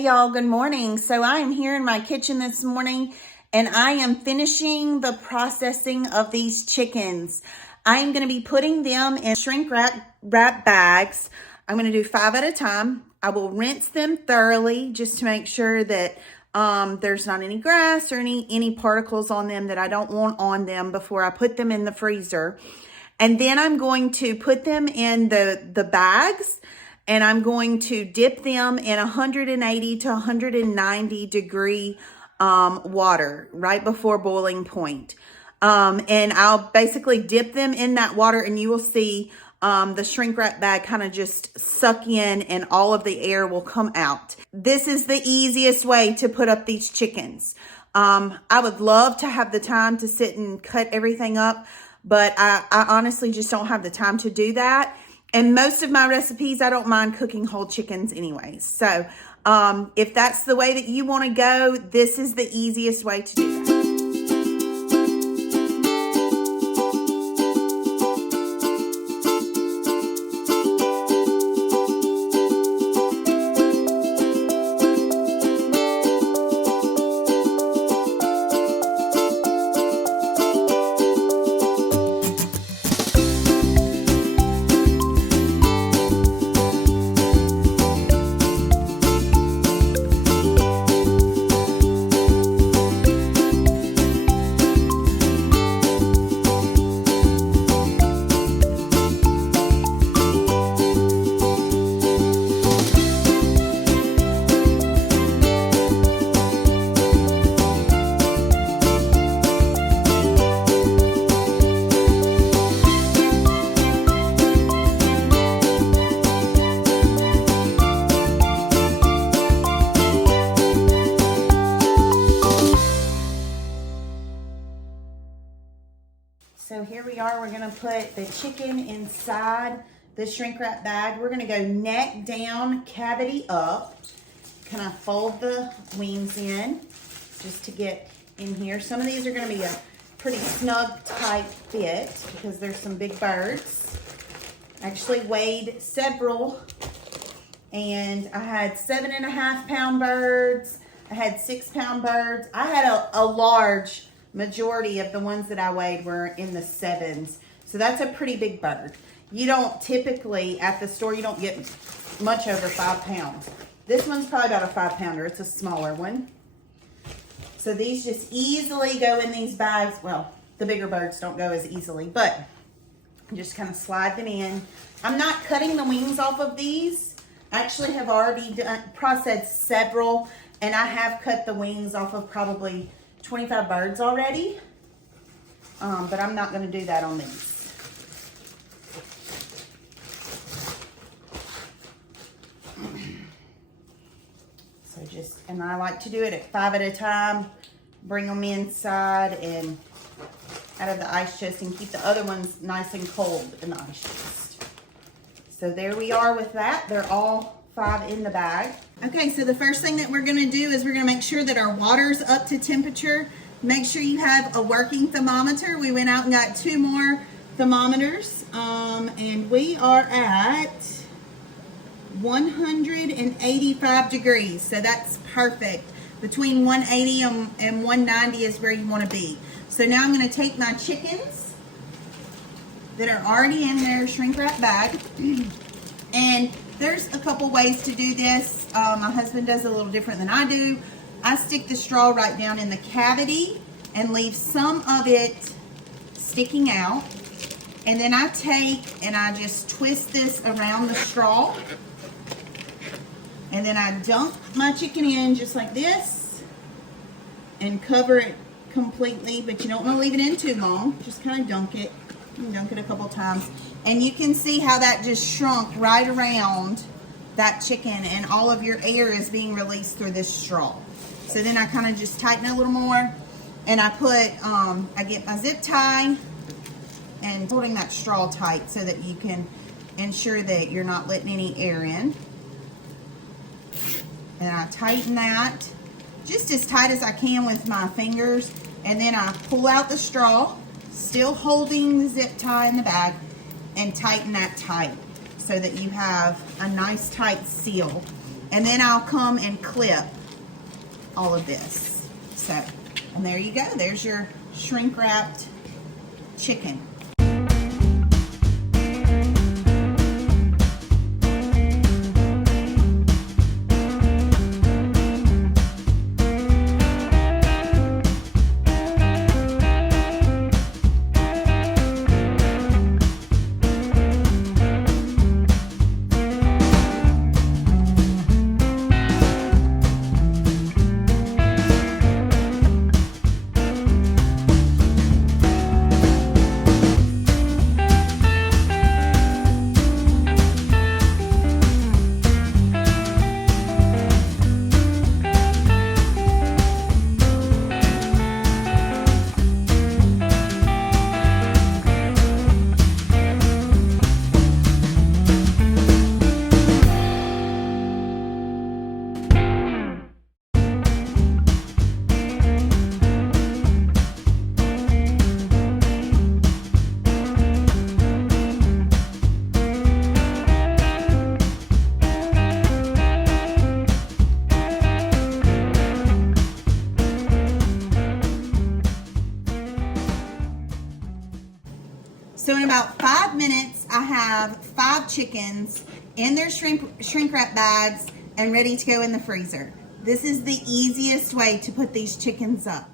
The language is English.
Hey y'all, good morning. So I am here in my kitchen this morning and I am finishing the processing of these chickens. I am going to be putting them in shrink wrap bags. I'm going to do 5 at a time. I will rinse them thoroughly just to make sure that there's not any grass or any particles on them that I don't want on them before I put them in the freezer. And then I'm going to put them in the bags. And I'm going to dip them in 180 to 190 degree water right before boiling point. And I'll basically dip them in that water and you will see the shrink wrap bag kind of just suck in and all of the air will come out. This is the easiest way to put up these chickens. I would love to have the time to sit and cut everything up, but I honestly just don't have the time to do that. And most of my recipes, I don't mind cooking whole chickens anyways. So if that's the way that you want to go, this is the easiest way to do that. So here we are, we're gonna put the chicken inside the shrink wrap bag. We're gonna go neck down, cavity up. Kind of fold the wings in just to get in here. Some of these are gonna be a pretty snug, tight fit because there's some big birds. I actually weighed several and I had 7.5 pound birds. I had 6-pound birds. I had a large majority of the ones that I weighed were in the 7s. So that's a pretty big bird. You don't typically, at the store, you don't get much over 5 pounds. This one's probably about a 5-pounder. It's a smaller one. So these just easily go in these bags. Well, the bigger birds don't go as easily, but just kind of slide them in. I'm not cutting the wings off of these. I actually have already processed several, and I have cut the wings off of probably 25 birds already, but I'm not going to do that on these. So and I like to do it at 5 at a time, bring them inside and out of the ice chest and keep the other ones nice and cold in the ice chest. So there we are with that. They're all 5 in the bag. Okay, so the first thing that we're gonna do is we're gonna make sure that our water's up to temperature. Make sure you have a working thermometer. We went out and got 2 more thermometers, and we are at 185 degrees, so that's perfect. Between 180 and 190 is where you wanna be. So now I'm gonna take my chickens that are already in their shrink wrap bag, and there's a couple ways to do this. My husband does it a little different than I do. I stick the straw right down in the cavity and leave some of it sticking out. And then I take and I just twist this around the straw. And then I dunk my chicken in just like this and cover it completely, but you don't want to leave it in too long. Just kind of dunk it. You can dunk it a couple times. And you can see how that just shrunk right around that chicken and all of your air is being released through this straw. So then I kind of just tighten it a little more and I put, I get my zip tie and holding that straw tight so that you can ensure that you're not letting any air in. And I tighten that just as tight as I can with my fingers. And then I pull out the straw, still holding the zip tie in the bag, and tighten that tight so that you have a nice tight seal. And then I'll come and clip all of this. So, and there you go. There's your shrink wrapped chicken. So in about 5 minutes, I have 5 chickens in their shrink wrap bags and ready to go in the freezer. This is the easiest way to put these chickens up.